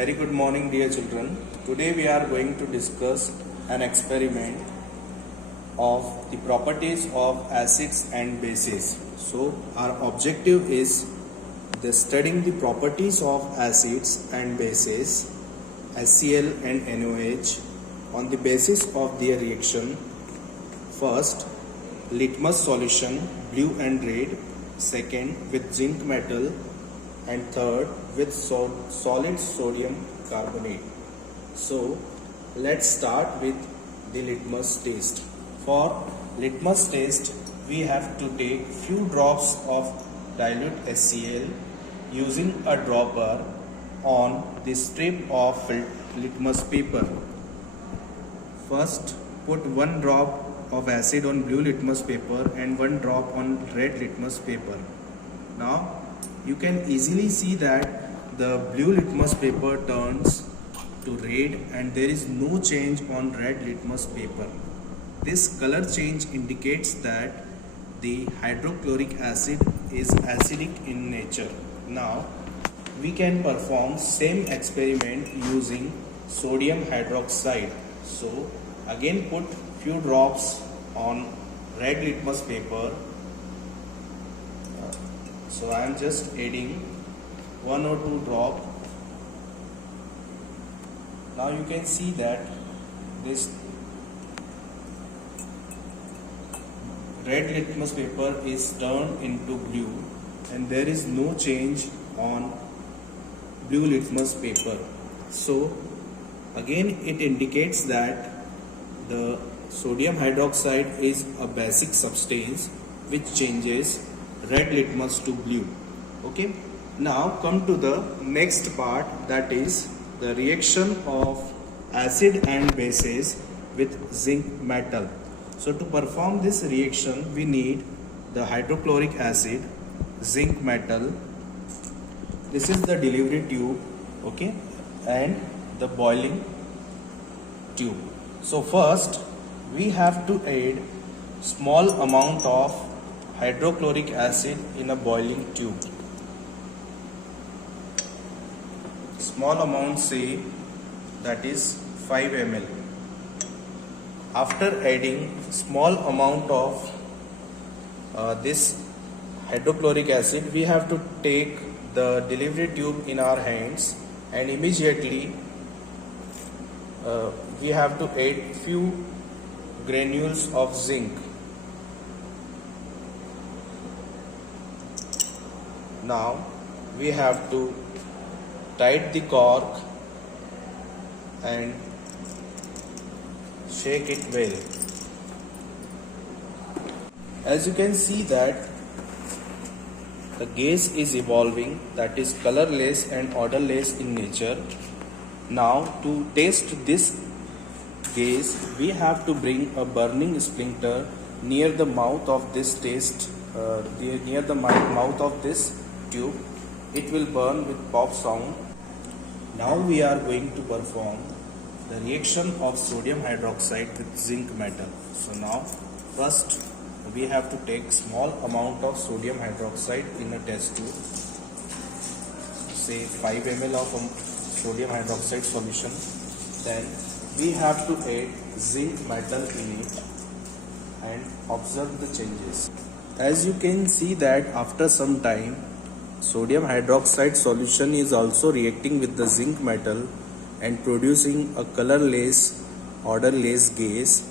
Very good morning, dear children. Today we are going to discuss an experiment of the properties of acids and bases. So our objective is studying the properties of acids and bases, HCl and NOH, on the basis of their reaction. First, litmus solution, blue and red. Second, with zinc metal. And third, with solid sodium carbonate. So let's start with the litmus test. For litmus test, we have to take few drops of dilute HCl using a dropper on the strip of litmus paper. First, put 1 drop of acid on blue litmus paper and 1 drop on red litmus paper. Now you can easily see that the blue litmus paper turns to red and there is no change on red litmus paper. This color change indicates that the hydrochloric acid is acidic in nature. Now we can perform same experiment using sodium hydroxide. So again put few drops on red litmus paper. So I am just adding 1 or 2 drop. Now you can see that this red litmus paper is turned into blue and there is no change on blue litmus paper. So again it indicates that the sodium hydroxide is a basic substance which changes red litmus to blue. Okay, now come to the next part, that is the reaction of acid and bases with zinc metal. So to perform this reaction we need the hydrochloric acid, zinc metal, this is the delivery tube, okay, and the boiling tube. So first we have to add small amount of hydrochloric acid in a boiling tube. Small amount, say that is 5 ml. After adding small amount of this hydrochloric acid, we have to take the delivery tube in our hands and immediately we have to add few granules of zinc. Now we have to tight the cork and shake it well. As you can see that the gas is evolving, that is colorless and odorless in nature. Now to test this gas we have to bring a burning splinter near the mouth of this near the mouth of this tube. It will burn with pop sound. Now we are going to perform the reaction of sodium hydroxide with zinc metal. So now first we have to take small amount of sodium hydroxide in a test tube, say 5 ml of sodium hydroxide solution. Then we have to add zinc metal in it and observe the changes. As you can see that after some time sodium hydroxide solution is also reacting with the zinc metal and producing a colorless, odorless gas.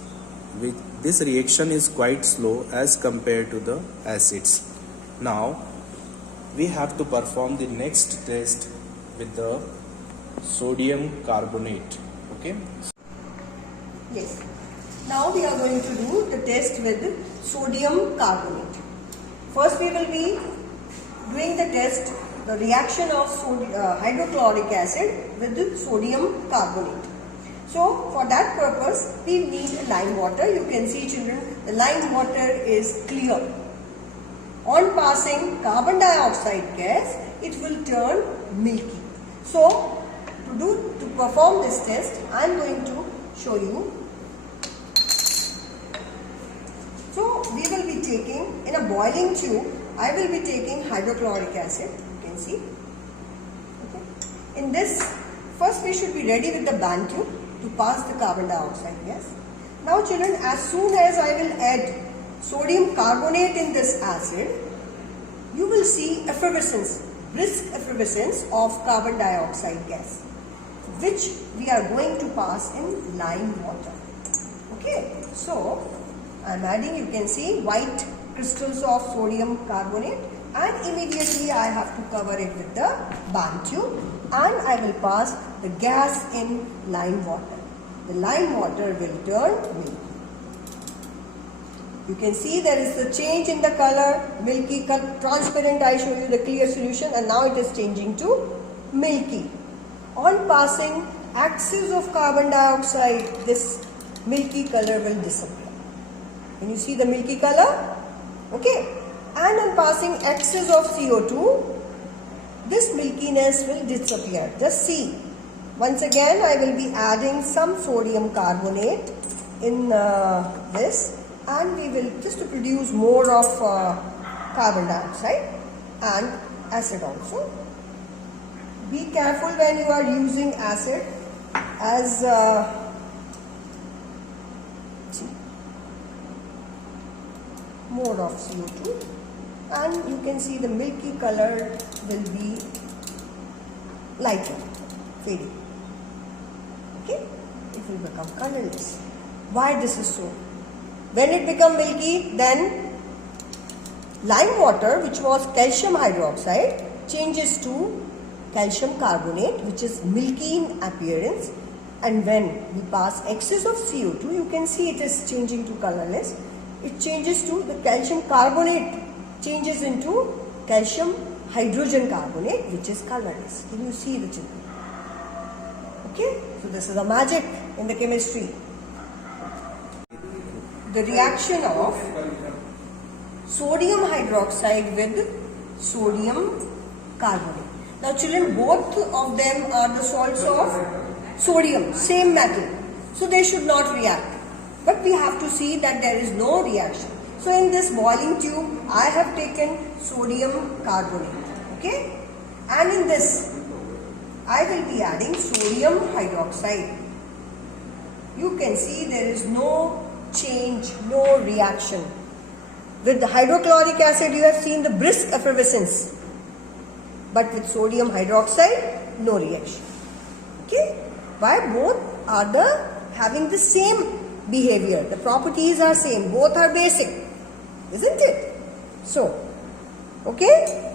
This reaction is quite slow as compared to the acids. Now we have to perform the next test with the sodium carbonate. Okay. Yes. Now we are going to do the test with sodium carbonate. First we will be doing the test, the reaction of hydrochloric acid with the sodium carbonate. So for that purpose we need lime water. You can see, children, the lime water is clear. On passing carbon dioxide gas, it will turn milky. So to perform this test, I am going to show you. So we will be taking, in a boiling tube, I will be taking hydrochloric acid, you can see. Okay. In this First we should be ready with the band tube to pass the carbon dioxide gas. Now children, as soon as I will add sodium carbonate in this acid, you will see effervescence, brisk effervescence of carbon dioxide gas, which we are going to pass in lime water. Okay, so I am adding, you can see white crystals of sodium carbonate, and immediately I have to cover it with the band tube, and I will pass the gas in lime water. The lime water will turn milky. You can see there is the change in the color, milky, transparent. I show you the clear solution, and now it is changing to milky. On passing axis of carbon dioxide, this milky color will disappear. Can you see the milky color? Okay. And on passing axis of CO2, this milkiness will disappear. Just see. Once again, I will be adding some sodium carbonate in this, and we will just to produce more of carbon dioxide and acid also. Be careful when you are using acid, as more of CO2, and you can see the milky color will be lighter, fading. Okay, it will become colorless. Why this is so? When it become milky, then lime water, which was calcium hydroxide, changes to calcium carbonate, which is milky in appearance, and when we pass excess of CO2, you can see it is changing to colorless. It changes to the calcium carbonate, changes into calcium hydrogen carbonate, which is colorless. Can you see the children? Okay, so this is a magic in the chemistry. The reaction of sodium hydroxide with sodium carbonate. Now children, both of them are the salts of sodium, same metal. So they should not react. But we have to see that there is no reaction. So in this boiling tube, I have taken sodium carbonate. Okay? And in this, I will be adding sodium hydroxide. You can see there is no change, no reaction. With the hydrochloric acid, you have seen the brisk effervescence. But with sodium hydroxide, no reaction. Okay? Why? Both are having the same behavior. The properties are same. Both are basic. Isn't it? So, okay?